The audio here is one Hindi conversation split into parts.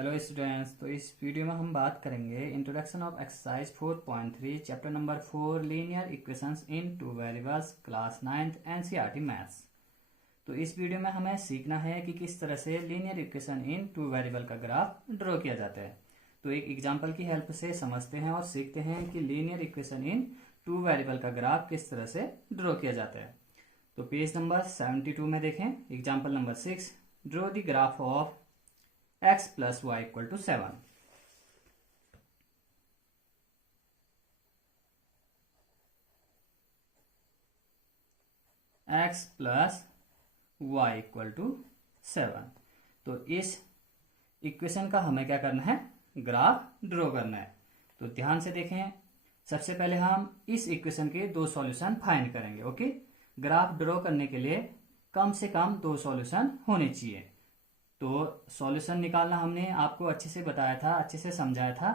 Hello students. तो इस वीडियो में हम बात करेंगे introduction of exercise 4.3 chapter number 4 linear equations in two variables class 9th NCERT maths. तो इस वीडियो में हमें सीखना है कि किस तरह से लीनियर इक्वेशन इन टू वेरिएबल का ग्राफ ड्रॉ किया जाता है। तो एक एग्जांपल की हेल्प से समझते हैं और सीखते हैं कि लीनियर इक्वेशन इन टू वेरिएबल का ग्राफ किस तरह से ड्रॉ किया जाता है। तो पेज नंबर 72 में देखें example number 6, draw the graph of x plus y equal to 7। x plus y equal to 7। तो इस इक्वेशन का हमें क्या करना है, ग्राफ ड्रॉ करना है। तो ध्यान से देखें, सबसे पहले हम इस इक्वेशन के दो सॉल्यूशन फाइंड करेंगे। ओके, ग्राफ ड्रॉ करने के लिए कम से कम दो सॉल्यूशन होने चाहिए। तो सॉल्यूशन निकालना हमने आपको अच्छे से बताया था, अच्छे से समझाया था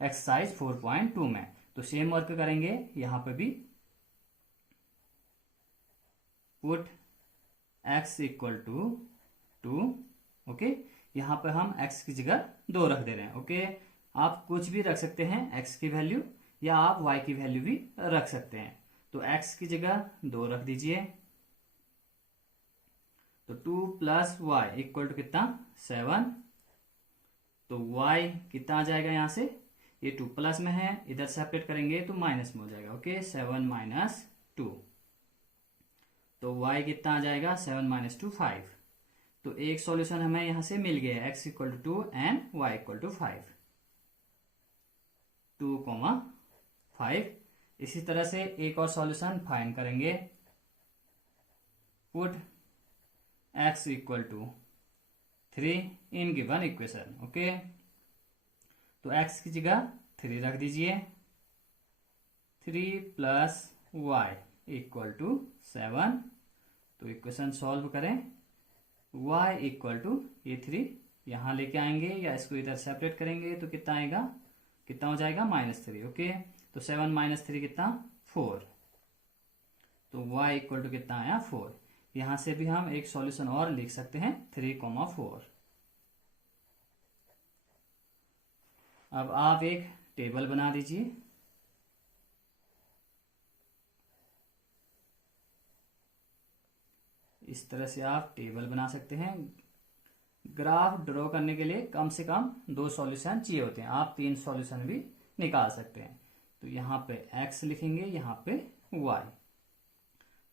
एक्सरसाइज 4.2 में। तो सेम वर्क करेंगे यहां पे भी। Put x equal to 2। Okay, यहां पे हम x की जगह 2 रख दे रहे हैं। ओके, आप कुछ भी रख सकते हैं x की वैल्यू, या आप y की वैल्यू भी रख सकते हैं। तो x की जगह 2 रख दीजिए। तो 2 प्लस वाई इक्वल टू कितना, 7। तो y कितना आ जाएगा, यहां से ये 2 प्लस में है, इधर सेपरेट करेंगे तो माइनस में हो जाएगा। Okay, 7 minus 2। तो y कितना आ जाएगा, 7 माइनस 2 5। तो एक सॉल्यूशन हमें यहां से मिल गया, x equal to 2 and y equal to 5, 2,5। इसी तरह से एक और सॉल्यूशन फाइंड करेंगे। Put x equal to 3 in given equation. Okay, तो x की जगह 3 रख दीजिए। 3 प्लस वाई इक्वल टू 7। तो इक्वेशन सॉल्व करें। y इक्वल टू ये 3 यहां लेके आएंगे या इसको इधर सेपरेट करेंगे तो कितना आएगा, कितना हो जाएगा, -3। ओके, तो 7 माइनस 3 कितना, 4। तो y इक्वल टू कितना आया, 4। यहां से भी हम एक सॉल्यूशन और लिख सकते हैं, 3,4। अब आप एक टेबल बना दीजिए। इस तरह से आप टेबल बना सकते हैं। ग्राफ ड्रॉ करने के लिए कम से कम 2 सॉल्यूशन चाहिए होते हैं, आप 3 सॉल्यूशन भी निकाल सकते हैं। तो यहां पे x लिखेंगे, यहां पे y।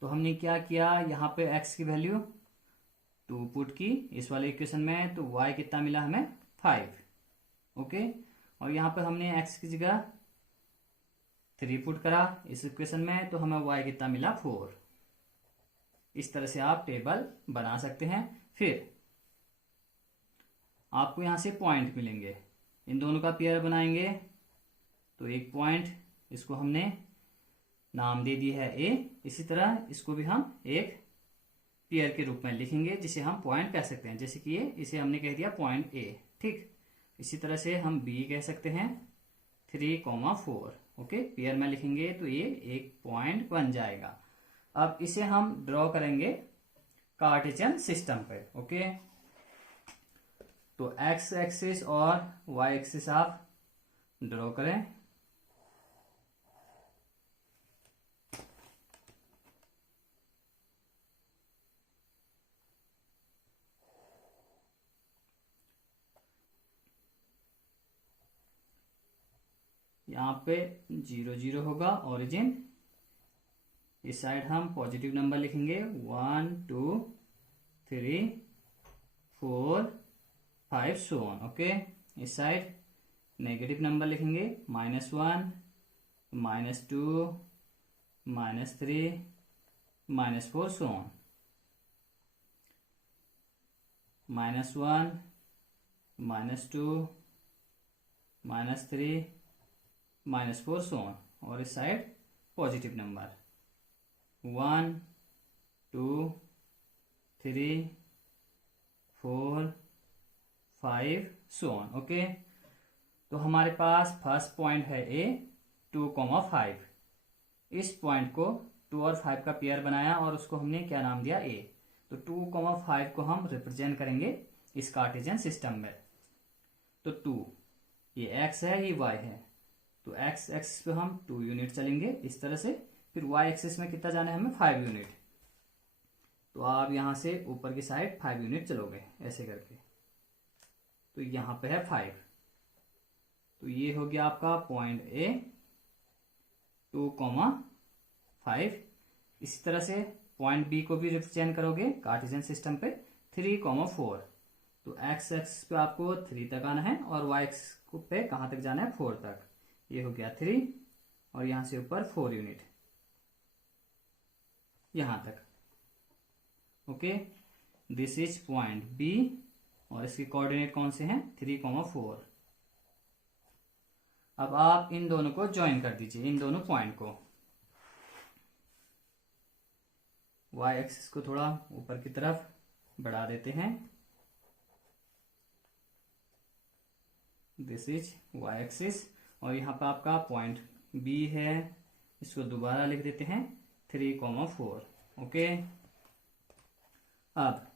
तो हमने क्या किया, यहाँ पे x की वैल्यू 2 पुट की इस वाले इक्वेशन में, तो y कितना मिला हमें, 5। ओके, और यहाँ पे हमने x की जगह 3 पुट करा इस इक्वेशन में, तो हमें y कितना मिला, 4। इस तरह से आप टेबल बना सकते हैं। फिर आपको यहां से पॉइंट मिलेंगे, इन दोनों का पेयर बनाएंगे। तो एक पॉइंट, इसको हमने नाम दे दी है a। इसी तरह इसको भी हम एक पेयर के रूप में लिखेंगे, जिसे हम पॉइंट कह सकते हैं। जैसे कि ये, इसे हमने कह दिया पॉइंट a। ठीक, इसी तरह से हम b कह सकते हैं 3,4। ओके, पेयर में लिखेंगे तो ये एक पॉइंट बन जाएगा। अब इसे हम ड्रॉ करेंगे कार्टेशियन सिस्टम पे। ओके, तो x एक्सिस और y एक्सिस आप ड्रॉ करें। यहाँ पे 0 0 होगा ओरिजिन। इस साइड हम पॉजिटिव नंबर लिखेंगे, 1 2 3 4 5 सो ऑन। ओके, इस साइड नेगेटिव नंबर लिखेंगे, -1 -2 -3 -4 सो ऑन। -1 -2 -3 -4 so on. और इस side positive number 1 2 3 4 5 so on. Okay, तो हमारे पास फर्स्ट पॉइंट है a, 2,5। इस पॉइंट को 2 और 5 का पेयर बनाया और उसको हमने क्या नाम दिया, a। तो 2,5 को हम रिप्रेजेंट करेंगे इस कार्टेशियन सिस्टम में। तो 2, ये x है ये y है, तो x एक्सिस पे हम 2 यूनिट चलेंगे इस तरह से, फिर y एक्सिस में कितना जाना है हमें 5 यूनिट, तो आप यहां से ऊपर की साइड 5 यूनिट चलोगे ऐसे करके, तो यहां पे है 5, तो ये हो गया आपका पॉइंट ए 2,5। इसी तरह से पॉइंट बी को भी रिप्रेजेंट करोगे कार्टेशियन सिस्टम पे 3,4, तो एक्स एक्सिस पे आपको 3 तक आना है और वाई एक्सिस पे कहां तक जाना है 4 तक, ये हो गया 3 और यहां से ऊपर 4 यूनिट यहां तक। Okay, this is point B और इसके कोऑर्डिनेट कौन से हैं 3,4। अब आप इन दोनों को ज्वाइन कर दीजिए, इन दोनों पॉइंट को, y एक्सिस को थोड़ा ऊपर की तरफ बढ़ा देते हैं, दिस इज y एक्सिस, और यहाँ पर आपका पॉइंट B है, इसको दोबारा लिख देते हैं 3,4। ओके, अब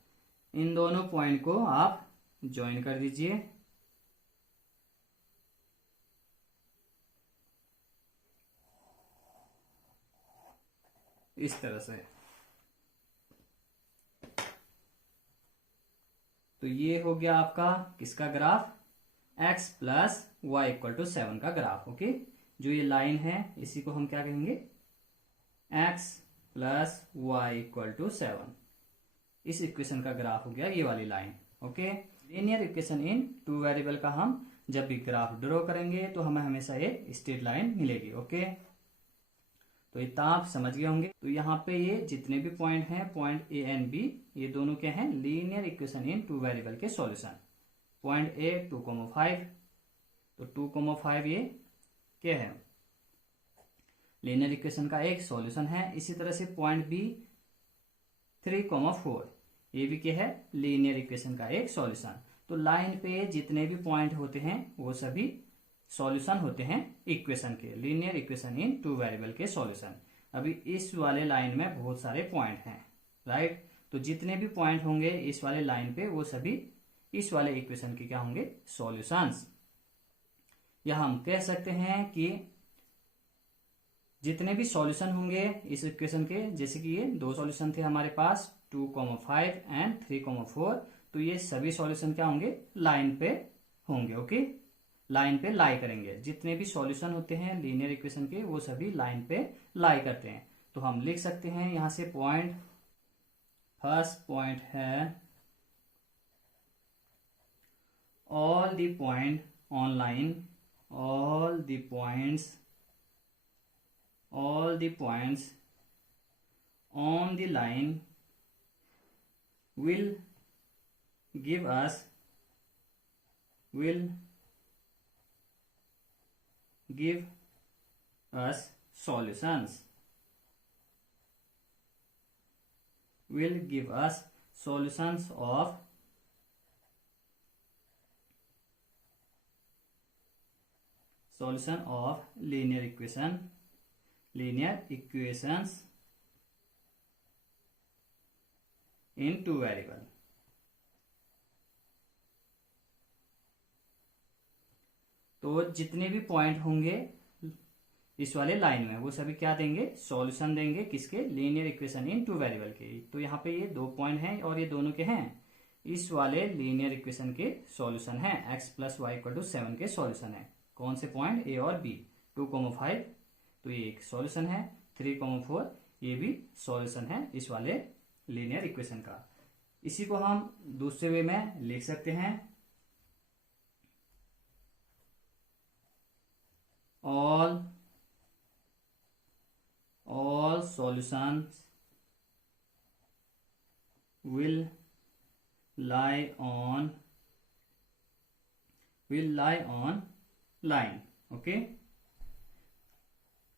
इन दोनों पॉइंट को आप ज्वाइन कर दीजिए, इस तरह से, तो ये हो गया आपका किसका graph, x plus y equal to 7 का ग्राफ। ओके, जो ये लाइन है इसी को हम क्या कहेंगे, x plus y equal to 7, इस इक्वेशन का ग्राफ हो गया ये वाली line. Okay, linear equation in 2 variable का हम जब भी ग्राफ ड्रॉ करेंगे तो हमें हमेशा ये स्ट्रेट लाइन मिलेगी। ओके, तो इतना आप समझ गए होंगे। तो यहाँ पे ये जितने भी पॉइंट हैं, पॉइंट ए एंड बी, ये दोनों क्या हैं, लीनियर इक्वेशन इन 2 वेरिएबल के सॉल्यूशन। पॉइंट ए 2,5, तो 2,5 ये क्या है, लीनियर इक्वेशन का एक सॉल्यूशन है। इसी तरह से पॉइंट बी 3,4, ये भी क्या है, लीनियर इक्वेशन का एक सॉल्यूशन। तो लाइन पे जितने भी पॉइंट होते हैं वो सभी सॉल्यूशन होते हैं इक्वेशन के, लीनियर इक्वेशन इन 2 वेरिएबल के सॉल्यूशन। अभी इस वाले लाइन में बहुत सारे पॉइंट हैं, राइट, तो जितने भी पॉइंट होंगे इस वाले लाइन पे वो सभी इस वाले इक्वेशन के क्या होंगे, सॉल्यूशंस। यहां हम कह सकते हैं कि जितने भी सॉल्यूशन होंगे इस इक्वेशन के, जैसे कि ये 2 सॉल्यूशन थे हमारे पास 2,5 एंड 3,4, तो ये सभी सॉल्यूशन क्या होंगे, लाइन पे होंगे। ओके, लाइन पे लाई करेंगे, जितने भी सॉल्यूशन होते हैं लीनियर इक्वेशन के वो सभी लाइन पे लाई करते हैं। तो हम लिख सकते हैं यहां से पॉइंट, फर्स्ट पॉइंट है all the point on line, all the points on the line will give us solutions, will give us solutions of linear equations in 2 variable. तो जितने भी पॉइंट होंगे इस वाले लाइन में वो सभी क्या देंगे, सॉल्यूशन देंगे, किसके, लीनियर इक्वेशन इन 2 वेरिएबल के। तो यहाँ पे ये 2 पॉइंट हैं और ये दोनों के हैं, इस वाले लीनियर इक्वेशन के सॉल्यूशन है, x plus y equal to 7 के सॉल्यूशन है। कौन से पॉइंट, ए और बी, 2,5, तो ये एक सॉल्यूशन है, 3,4 ये भी सॉल्यूशन है इस वाले लीनियर इक्वेशन का। इसी को हम दूसरे वे में लिख सकते हैं, all solutions will lie on line। Okay,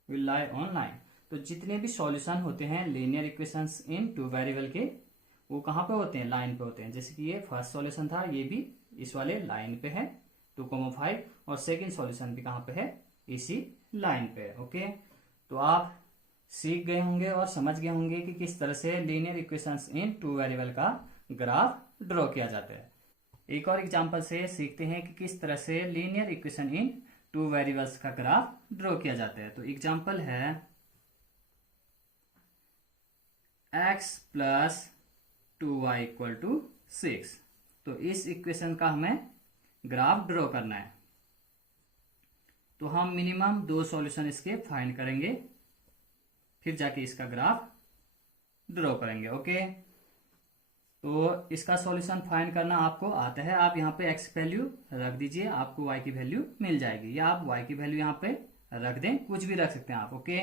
will lie on line। तो जितने भी सॉल्यूशन होते हैं लीनियर इक्वेशंस इन 2 वेरिएबल के वो कहां पे होते हैं, लाइन पे होते हैं। जैसे कि ये फर्स्ट सॉल्यूशन था, ये भी इस वाले लाइन पे है 2,5, और सेकंड सॉल्यूशन भी कहां पे है, इसी लाइन पे। ओके, तो आप सीख गए होंगे और समझ गए होंगे कि किस तरह से लीनियर इक्वेशंस इन 2 वेरिएबल का ग्राफ ड्रॉ किया जाता है। एक और एग्जांपल से सीखते हैं कि किस तरह से लीनियर इक्वेशन इन टू वेरिएबल्स का ग्राफ ड्रॉ किया जाता है। तो एग्जांपल है x plus 2y equal to 6। तो इस इक्वेशन का हमें ग्राफ ड्रॉ करना है। तो हम मिनिमम 2 सॉल्यूशन इसके फाइंड करेंगे, फिर जाके इसका ग्राफ ड्रॉ करेंगे। ओके, तो इसका सॉल्यूशन फाइंड करना आपको आता है। आप यहाँ पे x वैल्यू रख दीजिए, आपको y की वैल्यू मिल जाएगी, या आप y की वैल्यू यहाँ पे रख दें, कुछ भी रख सकते हैं आप। ओके,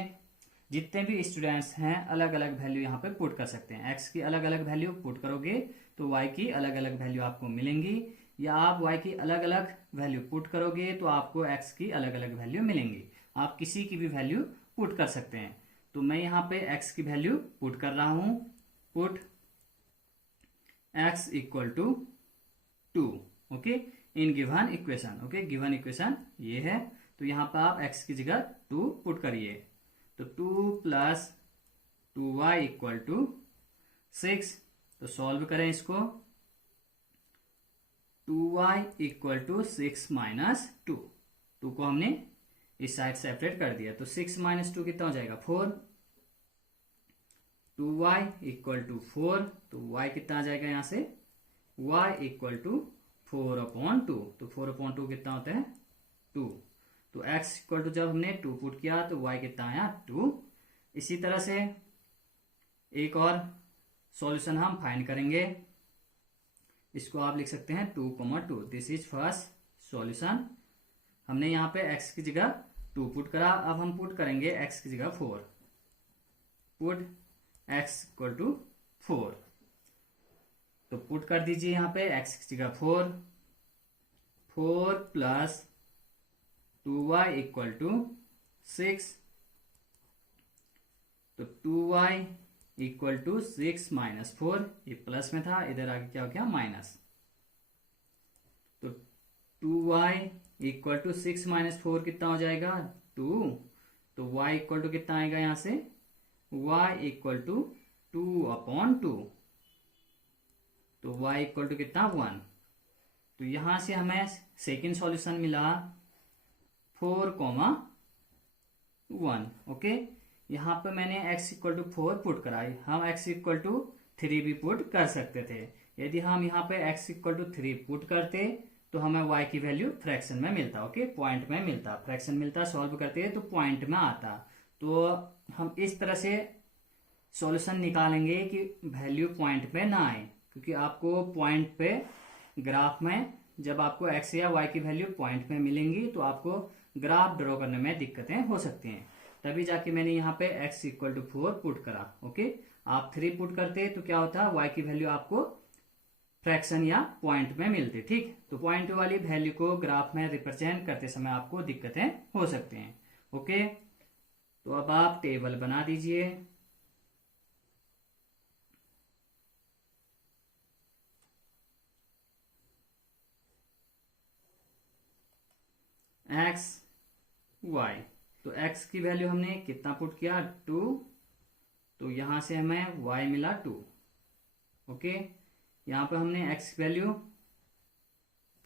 जितने भी स्टूडेंट्स हैं अलग अलग वैल्यू यहाँ पे पुट कर सकते हैं। x की अलग अलग वैल्यू पुट करोगे तो y की अलग अलग वैल्यू आपको मिलेंगी, या आप y की अलग अलग वैल्यू पुट करोगे तो आपको x की अलग अलग वैल्यू मिलेंगी। आप किसी की भी वैल्यू पुट कर सकते हैं। तो मैं यहाँ पे x की वैल्यू पुट कर रहा हूं, put x equal to 2। Okay, in given equation. Okay, given equation ये है, तो यहाँ पर आप x की जगह 2 पुट करिए। तो 2 प्लस 2y इक्वल टू 6। तो सॉल्व करें इसको। 2y equal to 6 minus 2। 2 को हमने इस साइड सेपरेट कर दिया, तो 6 माइनस 2 कितना हो जाएगा 4। 2y equal to 4। तो y कितना आ जाएगा यहाँ से, y इक्वल टू 4/2। तो 4/2 कितना होता है 2। तो x इक्वल टू जब हमने 2 पुट किया तो y कितना आया 2। इसी तरह से एक और सॉल्यूशन हम फाइंड करेंगे। इसको आप लिख सकते हैं 2,2। This is first solution. हमने यहाँ पे x की जगह 2 पुट करा, अब हम पुट करेंगे x की जगह 4। Put x equal to 4। तो पुट कर दीजिए यहाँ पे x की जगह 4। 4 प्लस 2y इक्वल टू 6। तो 2y इक्वल टू 6 माइनस 4। ये प्लस में था, इधर आगे क्या हो गया माइनस। तो 2y इक्वल टू 6 माइनस 4 कितना हो जाएगा 2। तो y इक्वल टू कितना आएगा यहां से, y इक्वल टू 2/2। तो y इक्वल टू कितना 1। तो यहां से हमें सेकेंड सॉल्यूशन मिला 4,1। ओके, यहां पे मैंने x इक्वल टू 4 पुट कराई। हम x इक्वल टू 3 भी पुट कर सकते थे। यदि हम यहाँ पे x इक्वल टू 3 पुट करते तो हमें y की वैल्यू फ्रैक्शन में मिलता। ओके, पॉइंट में मिलता, फ्रैक्शन मिलता, सॉल्व करते तो पॉइंट में आता। तो हम इस तरह से सॉल्यूशन निकालेंगे कि वैल्यू पॉइंट पे ना आए, क्योंकि आपको पॉइंट पे ग्राफ में जब आपको x या y की वैल्यू पॉइंट में मिलेंगी तो आपको ग्राफ ड्रॉ करने में दिक्कतें हो सकती हैं। तभी जाके मैंने यहाँ पे x इक्वल टू 4 पुट करा। ओके, आप 3 पुट करते तो क्या होता, y की वैल्यू आपको फ्रैक्शन या पॉइंट में मिलती। ठीक, तो पॉइंट वाली वैल्यू को ग्राफ में रिप्रेजेंट करते समय आपको दिक्कतें हो सकती हैं। ओके, तो अब आप टेबल बना दीजिए। x y, तो x की वैल्यू हमने कितना पुट किया 2। तो यहां से हमें y मिला 2। ओके, यहां पे हमने x की वैल्यू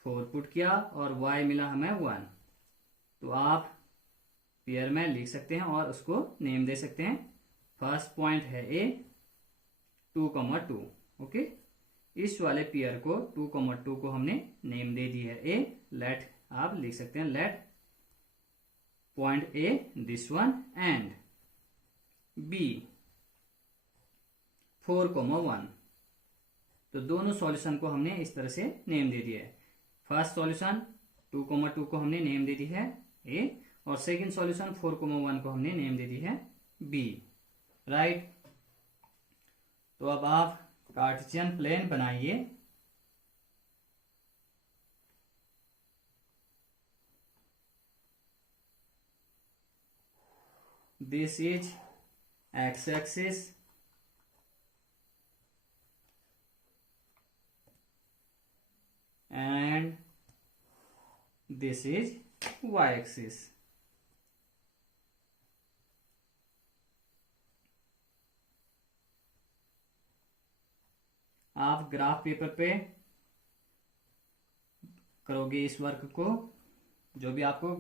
4 पुट किया और y मिला हमें 1। तो आप पेयर में लिख सकते हैं और उसको नेम दे सकते हैं। फर्स्ट पॉइंट है a 2,2। ओके, इस वाले पेयर को 2,2 को हमने नेम दे दी है a। लेट आप लिख सकते हैं let point a this one and b 4,1। तो दोनों सॉल्यूशन को हमने इस तरह से नेम दे दिया है। फर्स्ट सॉल्यूशन 2,2 को हमने नेम दे दी है a, और सेकंड सॉल्यूशन 4,1 को हमने नेम दे दी है b। राइट, तो अब आप कार्टेशियन प्लेन बनाइए। This is x axis and this is y axis। आप ग्राफ पेपर पे करोगे इस वर्क को, जो भी आपको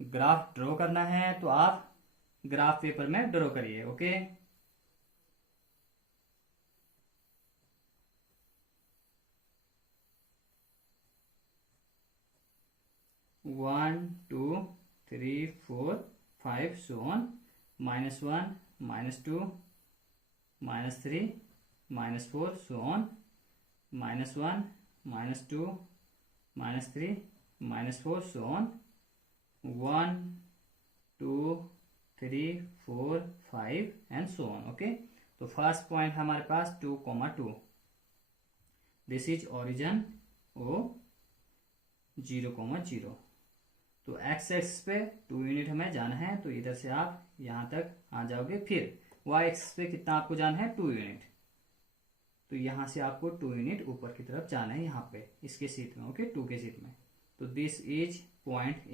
ग्राफ ड्रॉ करना है तो आप ग्राफ पेपर में ड्रॉ करिए। Okay, one two three four five so on, -1 -2 -3 -4 so on, -1 -2 -3 -4 so on, 1 2 3 4 5 and so on. Okay, तो फर्स्ट पॉइंट हमारे पास 2,2, दिस इज ओरिजिन ओ 0,0। तो एक्स एक्स पे 2 यूनिट हमें जाना है, तो इधर से आप यहां तक आ जाओगे। फिर वाई एक्स पे कितना आपको जाना है, 2 यूनिट, तो यहां से आपको 2 यूनिट ऊपर की तरफ जाना है, यहाँ पे इसके सीट में। ओके, 2 के सीट में। तो this is point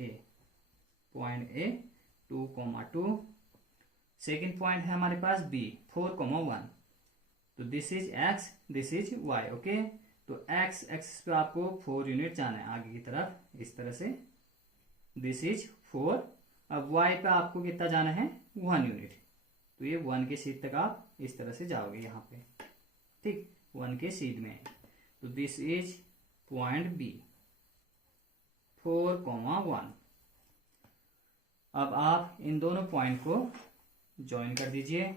A 2,2। Second point है हमारे पास बी 4,1। तो this is x, this is y. Okay, तो एक्स एक्स पे आपको 4 यूनिट जाना है आगे की तरफ, इस तरह से। This is 4। अब वाई पे आपको कितना जाना है, 1 यूनिट, तो ये 1 के सीध तक आप इस तरह से जाओगे यहाँ पे, ठीक, 1 के सीध में। तो दिस इज पॉइंट बी 4,1। अब आप इन दोनों पॉइंट को ज्वाइन कर दीजिए।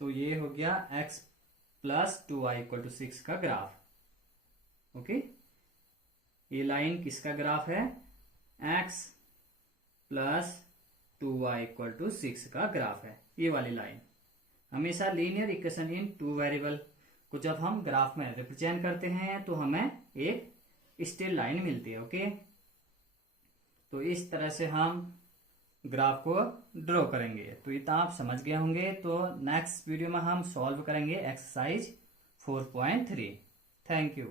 तो ये हो गया x + 2y = 6 का ग्राफ। ओके, ये लाइन किसका ग्राफ है, x + 2y = 6 का ग्राफ है। ये वाली लाइन हमेशा लीनियर इक्वेशन इन 2 वेरिएबल को जब हम ग्राफ में रिप्रेजेंट करते हैं तो हमें एक स्ट्रेट लाइन मिलती है। ओके, तो इस तरह से हम ग्राफ को ड्रॉ करेंगे। तो इतना आप समझ गए होंगे। तो नेक्स्ट वीडियो में हम सॉल्व करेंगे एक्सरसाइज 4.3। Thank you.